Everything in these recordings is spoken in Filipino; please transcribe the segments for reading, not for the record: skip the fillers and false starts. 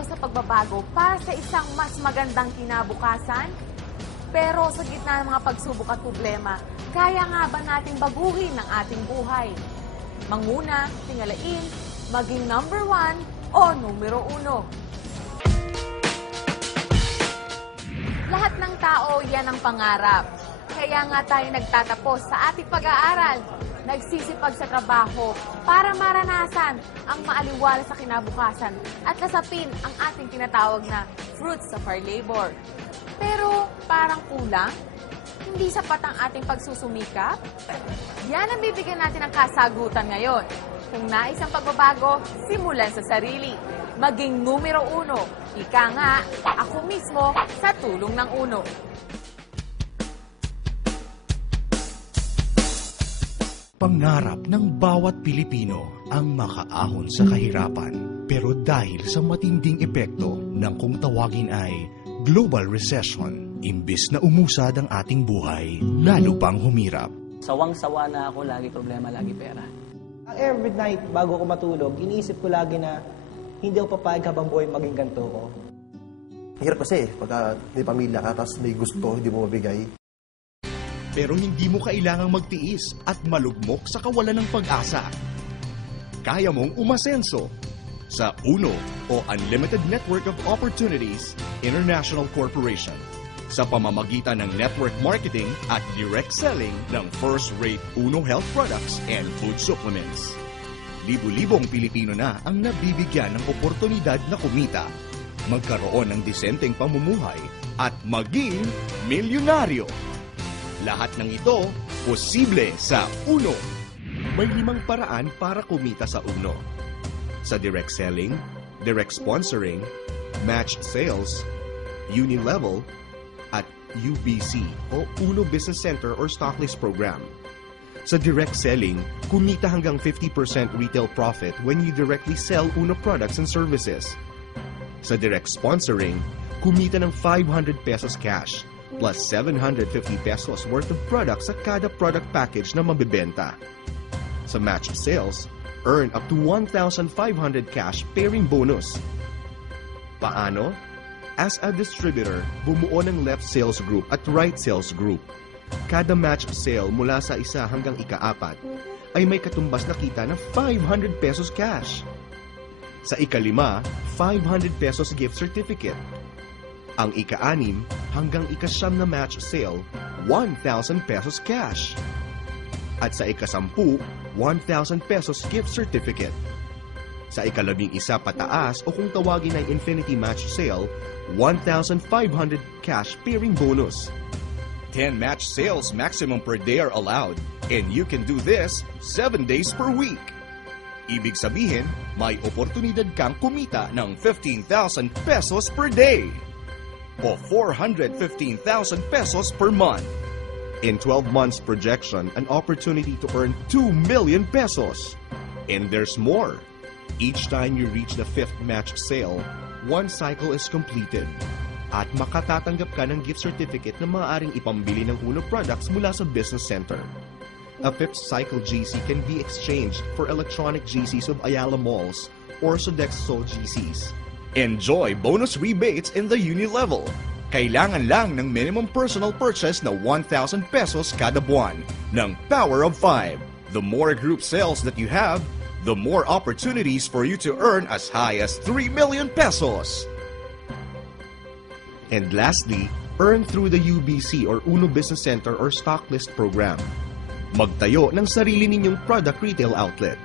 kilos sa pagbabago para sa isang mas magandang kinabukasan? Pero sa gitna ng mga pagsubok at problema, kaya nga ba nating baguhin ang ating buhay? Manguna, tingalain, maging number 1 o numero 1. Lahat ng tao, yan ang pangarap. Kaya nga tayo nagtatapos sa ating pag-aaral. Nagsisipag sa trabaho para maranasan ang maaliwala sa kinabukasan at nasapin ang ating tinatawag na fruits of our labor. Pero parang kulang? Hindi sapat ang ating pagsusumikap? Yan ang bibigyan natin ng kasagutan ngayon. Kung nais ang pagbabago, simulan sa sarili. Maging numero 1. Ika nga, ako mismo sa tulong ng uno. Pangarap ng bawat Pilipino ang makaahon sa kahirapan. Pero dahil sa matinding epekto ng kung tawagin ay global recession, imbis na umusad ang ating buhay, lalo pang humirap. Sawang-sawa na ako, lagi problema, lagi pera. Every night, bago ako matulog, iniisip ko lagi na hindi ako papayag habang buhay maging ganito ko. Hirap kasi pagka may pamilya ka, tapos may gusto, hindi mo mabigay. Pero hindi mo kailangang magtiis at malugmok sa kawalan ng pag-asa. Kaya mong umasenso sa UNO o Unlimited Network of Opportunities International Corporation sa pamamagitan ng network marketing at direct selling ng first-rate UNO health products and food supplements. Libu-libong Pilipino na ang nabibigyan ng oportunidad na kumita, magkaroon ng disenteng pamumuhay at maging milyonaryo. Lahat ng ito, posible sa UNO. May 5 paraan para kumita sa UNO. Sa direct selling, direct sponsoring, matched sales, uni-level, at UBC o UNO Business Center or Stocklist Program. Sa direct selling, kumita hanggang 50% retail profit when you directly sell UNO products and services. Sa direct sponsoring, kumita ng 500 pesos cash plus 750 pesos worth of products sa kada product package na mabibenta. Sa matched sales, earn up to 1,500 cash pairing bonus. Paano? As a distributor, bumuo ng left sales group at right sales group. Kada matched sale mula sa 1 hanggang ika-4 ay may katumbas na kita ng 500 pesos cash. Sa ika-5, 500 pesos gift certificate. Ang ika-6 hanggang ika-9 na match sale, 1,000 pesos cash. At sa ika-10, 1,000 pesos gift certificate. Sa ika-11 pataas o kung tawagin ay Infinity Match Sale, 1,500 cash pairing bonus. 10 match sales maximum per day are allowed, and you can do this 7 days per week. Ibig sabihin, may oportunidad kang kumita ng 15,000 pesos per day o 415,000 pesos per month. In 12 months projection, an opportunity to earn 2 million pesos. And there's more. Each time you reach the 5th match sale, 1 cycle is completed. At makatatanggap ka ng gift certificate na maaaring ipambili ng UNO products mula sa business center. A 5th cycle GC can be exchanged for electronic GCs of Ayala Malls or Sodexo GCs. Enjoy bonus rebates in the uni level. Kailangan lang ng minimum personal purchase na 1,000 pesos kada buwan ng Power of 5. The more group sales that you have, the more opportunities for you to earn as high as 3 million pesos. And lastly, earn through the UBC or UNO Business Center or Stocklist Program. Magtayo ng sarili ninyong product retail outlet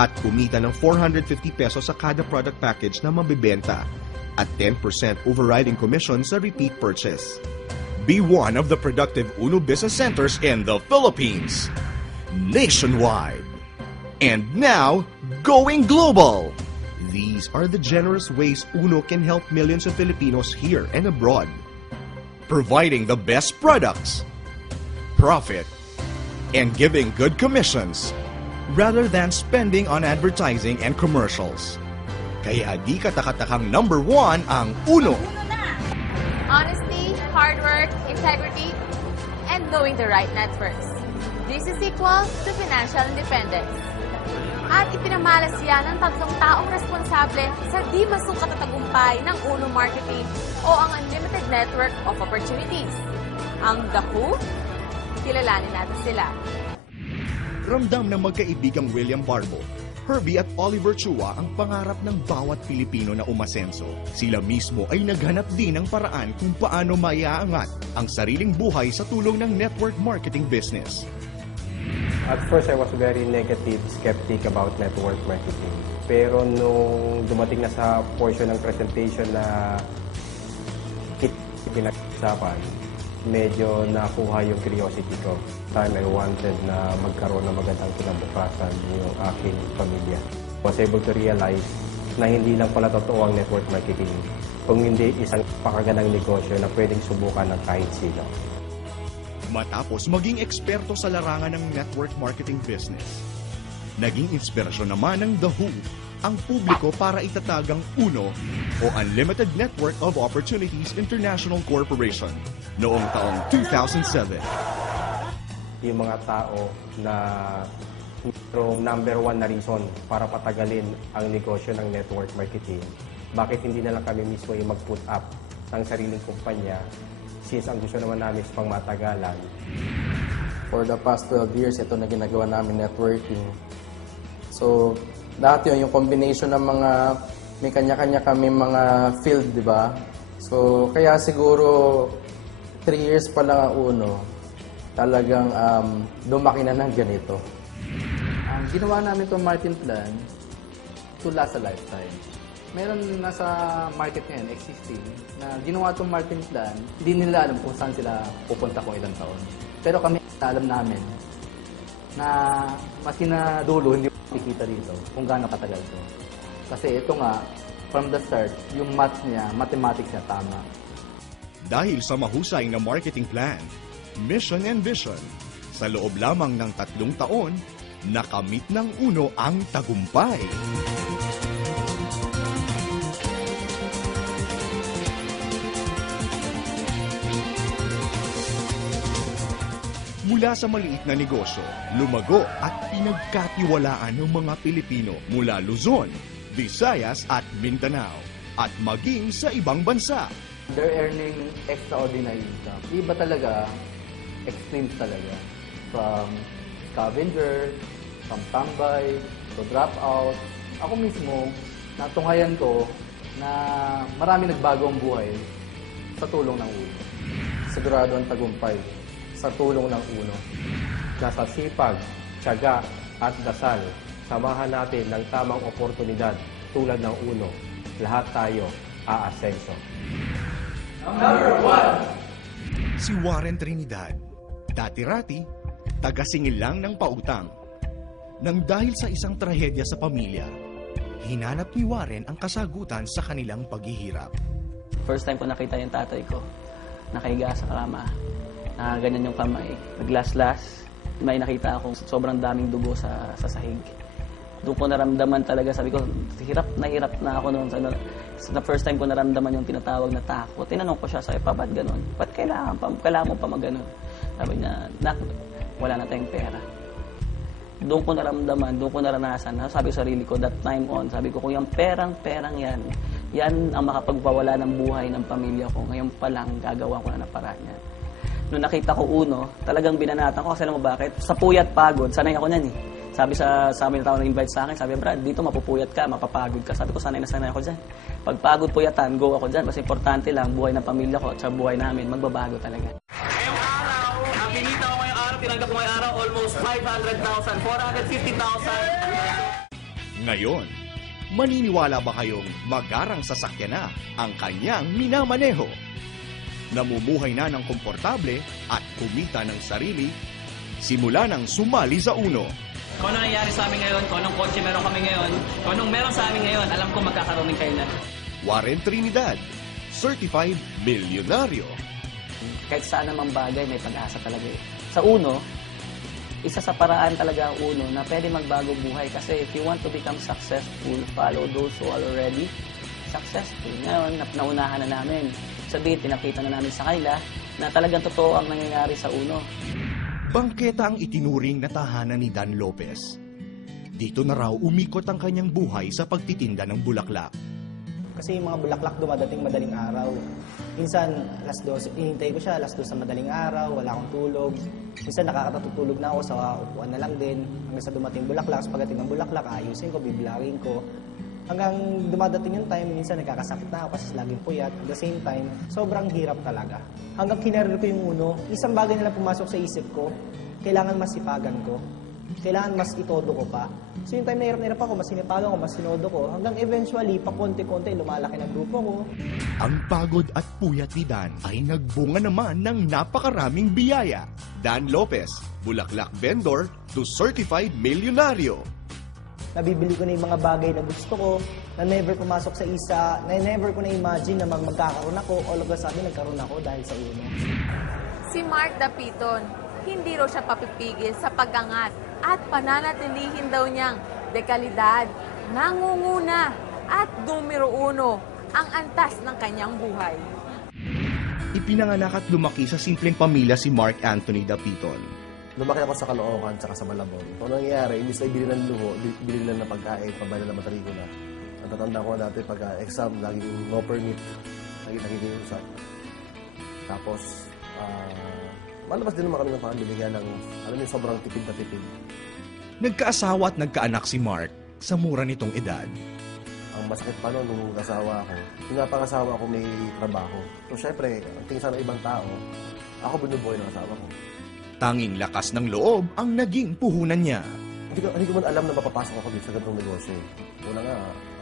at kumita ng 450 pesos sa kada product package na mabibenta at 10% overriding commission sa repeat purchase. Be one of the productive UNO business centers in the Philippines, nationwide, and now going global. These are the generous ways UNO can help millions of Filipinos here and abroad, providing the best products, profit, and giving good commissions rather than spending on advertising and commercials. Kaya di katakatakang number 1 ang UNO. Honesty, hard work, integrity, and knowing the right networks. This is equal to financial independence. At ipinamalas yan ng 3 taong responsable sa di masukat na tagumpay ng Uno Marketing o ang Unlimited Network of Opportunities. Ang The Who? Kilalanin natin sila. Ramdam ng magkaibigang William Barbo, Herbie at Oliver Chua ang pangarap ng bawat Pilipino na umasenso. Sila mismo ay naghanap din ng paraan kung paano maiaangat ang sariling buhay sa tulong ng network marketing business. At first, I was very negative, skeptic about network marketing. Pero nung dumating na sa portion ng presentation na pinag-usapan, medyo nakuha yung curiosity ko. Time I wanted na magkaroon ng magandang kinabukasan yung aking pamilya. Was able to realize na hindi lang pala totoo ang network marketing, kung hindi isang pakagandang negosyo na pwedeng subukan ng kahit sino. Matapos maging eksperto sa larangan ng network marketing business, naging inspirasyon naman ng The Who ang publiko para itatag ang UNO o Unlimited Network of Opportunities International Corporation noong taong 2007. Yung mga tao na number 1 na reason para patagalin ang negosyo ng network marketing, bakit hindi na lang kami mismo yung mag-put up ng sariling kumpanya since ang gusto naman namin is pang matagalan. For the past 12 years, ito na ginagawa namin networking. So, dati yung combination ng mga, may kanya-kanya kami mga field, di ba? So, kaya siguro 3 years pa lang ang UNO, talagang lumaki na ng ganito. Ang ginawa namin itong marketing plan to last a lifetime. Meron nasa market ngayon, existing, na ginawa itong marketing plan, hindi nila alam kung saan sila pupunta kung ilang taon. Pero kami, alam namin na maski na dulo, hindi makikita dito kung gaano katagal ito. Kasi ito nga, from the start, yung maths niya, mathematics niya tama. Dahil sa mahusay na marketing plan, mission and vision, sa loob lamang ng 3 taon, nakamit ng UNO ang tagumpay. Mula sa maliit na negosyo, lumago at pinagkatiwalaan ng mga Pilipino mula Luzon, Visayas at Mindanao at maging sa ibang bansa. They're earning extraordinary income. Iba talaga, extreme talaga. From scavenger, from tambay, to drop out. Ako mismo, natunghayan ko na marami nagbago ang buhay sa tulong ng UNO. Sigurado ang tagumpay sa tulong ng UNO. Nasa sipag, tiyaga at dasal, samahan natin ng tamang oportunidad tulad ng UNO. Lahat tayo aasenso. Si Warren Trinidad, dati-rati, taga-singil lang ng pautang. Nang dahil sa isang trahedya sa pamilya, hinanap ni Warren ang kasagutan sa kanilang paghihirap. First time ko nakita yung tatay ko, nakahiga sa kama, ganyan yung kamay, naglaslas, may nakita akong sobrang daming dugo sa sahig. Doon ko naramdaman talaga, sabi ko, hirap na ako noon. Sa first time ko naramdaman yung tinatawag na takot. Tinanong ko siya, sabi pa, ba't ganun? Ba't kailangan mo pa mag-ganun? Sabi niya, nak, wala na tayong pera. Doon ko naramdaman, doon ko naranasan. Sabi ko sa sarili ko, that time on, sabi ko, kung yung perang yan ang makapagpawala ng buhay ng pamilya ko. Ngayon pa lang, gagawa ko na ng paraan niya. Nung nakita ko UNO, talagang binanatan ko. Kasi alam mo bakit? Sa puyat pagod, sanay ako niyan eh. Sabi sa amin na tao nag-invite sa akin, sabi, Brad, dito mapupuyat ka, mapapagod ka. Sabi ko, sanay na sanay ako dyan. Pag pagod puyatan, go ako dyan. Kasi importante lang, buhay ng pamilya ko at sa buhay namin, magbabago talaga. Ngayong araw, ang kinita ko ngayong araw, tinanggap ko ngayong araw, almost 500,000, 450,000. Ngayon, maniniwala ba kayong magarang sasakyan na ang kanyang minamaneho? Namumuhay na ng komportable at kumita ng sarili, simula nang sumali sa UNO. Kung ano nangyari sa amin ngayon, kung anong kotse meron kami ngayon, kung anong meron sa amin ngayon, alam ko magkakaroon din kayo na. Warren Trinidad, Certified Milyonaryo. Kahit saan namang bagay, may pag-asa talaga eh. Sa UNO, isa sa paraan talaga ang UNO na pwede magbago buhay. Kasi if you want to become successful, follow those who are already successful. Ngayon, naunahan na namin. Sabihin, pinakita na namin sa kanila na talagang totoo ang nangyayari sa UNO. Bangketa ang itinuring na tahanan ni Dan Lopez. Dito na raw umikot ang kanyang buhay sa pagtitinda ng bulaklak. Kasi yung mga bulaklak dumadating madaling araw. Minsan, alas 12, hinihintay ko siya, alas 2 sa madaling araw, wala akong tulog. Minsan nakakatutulog na ako sa upuan na lang din. Hanggang sa dumating bulaklak, pagdating ng bulaklak, ayusin ko, bibilangin ko. Hanggang dumadating yung time, minsan nagkakasakit na ako kasi laging puyat. At the same time, sobrang hirap talaga. Hanggang kinarir ko yung uno, isang bagay na lang pumasok sa isip ko, kailangan masipagan ko. Kailangan mas itodo ko pa. So yung time na hirap ako, mas sinipagan ko, mas sinodo ko. Hanggang eventually, pakonti-konti, lumalaki ng grupo ko. Ang pagod at puyat ni Dan ay nagbunga naman ng napakaraming biyaya. Dan Lopez, bulaklak vendor to certified milyonaryo. Nabibili ko na yung mga bagay na gusto ko, na never pumasok sa isa, na never ko na-imagine na magkakaroon ako. All of a sudden, nagkaroon ako dahil sa uno. Si Mark Dapiton, hindi raw siya papipigil sa pag-angat at pananatilihin daw niyang dekalidad, nangunguna at numero uno ang antas ng kanyang buhay. Ipinanganak at lumaki sa simpleng pamilya si Mark Anthony Dapiton. Lumaki ako sa Caloocan tsaka sa Malabon. So, ano nangyayari, imbis na ibili ng luho, bili lang ng pagkain, pabala ng matrikula. Ang tatanda ko dati pagka-exam, laging no permit. Nagkikiusap. Tapos, malabas din naman kami ng family, kaya lang, alam niyo, sobrang tipid na tipid. Nagkaasawa at nagkaanak si Mark sa mura nitong edad. Ang masakit pa noon, nung kasawa ako, yung napangasawa ko may trabaho. So, syempre, ang tingin sana ibang tao, ako binubuhay ng asawa ko. Tanging lakas ng loob ang naging puhunan niya. Hindi ko man alam na mapapasok ako dito sa ganitong negosyo. Una nga,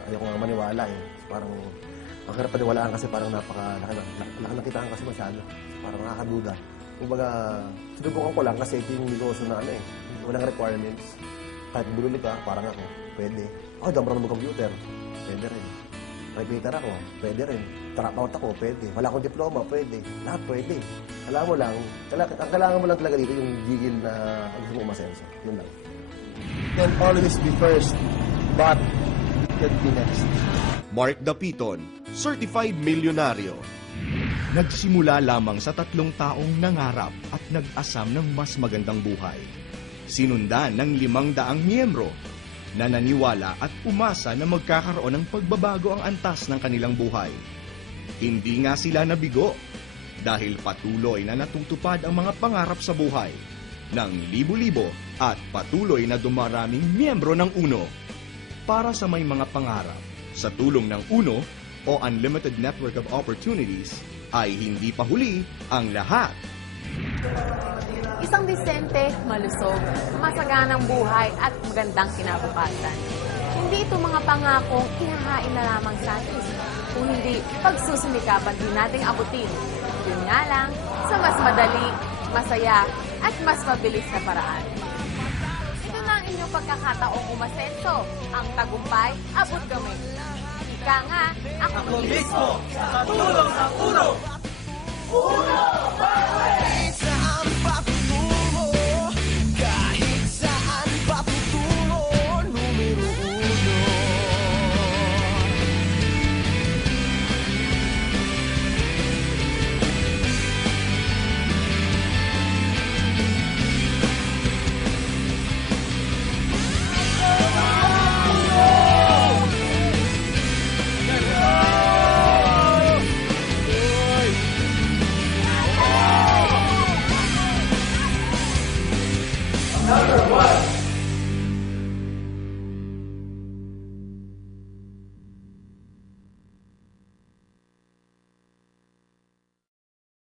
ayoko nga maniwala eh. Parang, ang hirap paniwalaan kasi parang nakitaan kasi masyado. Parang nakakaduda. Kumbaga, sinubukan ko lang kasi ito yung negosyo na ano eh. Walang requirements. Kahit bululi ka, parang ako, pwede. Ako, damro ng computer, pwede rin. Typewaiter ako, pwede rin. Dropout ako, pwede. Wala akong diploma, pwede. Lahat pwede. Alam mo lang, ang kailangan mo lang talaga dito yung gigil na ang gusto mo umasenso. Yun lang. Don't always be first, but could be next. Mark Dapiton, certified milyonaryo. Nagsimula lamang sa 3 taong nangarap at nag-asam ng mas magandang buhay. Sinundan ng 500 miyembro na naniwala at umasa na magkakaroon ng pagbabago ang antas ng kanilang buhay. Hindi nga sila nabigo dahil patuloy na natutupad ang mga pangarap sa buhay ng libo-libo at patuloy na dumaraming miyembro ng UNO. Para sa may mga pangarap, sa tulong ng UNO o Unlimited Network of Opportunities, ay hindi pa huli ang lahat. Isang disente, malusog, masaganang buhay at magandang kinabukasan. Hindi ito mga pangakong ihahain na lamang sa atin, kung hindi pagsusumikapan din nating abutin. Yun nga lang, sa mas madali, masaya, at mas mabilis na paraan. Ito na ang inyong pagkakataong umasenso. Ang tagumpay, abot kami. Ika nga, ako mismo, sa tulong ng UNO! UNO!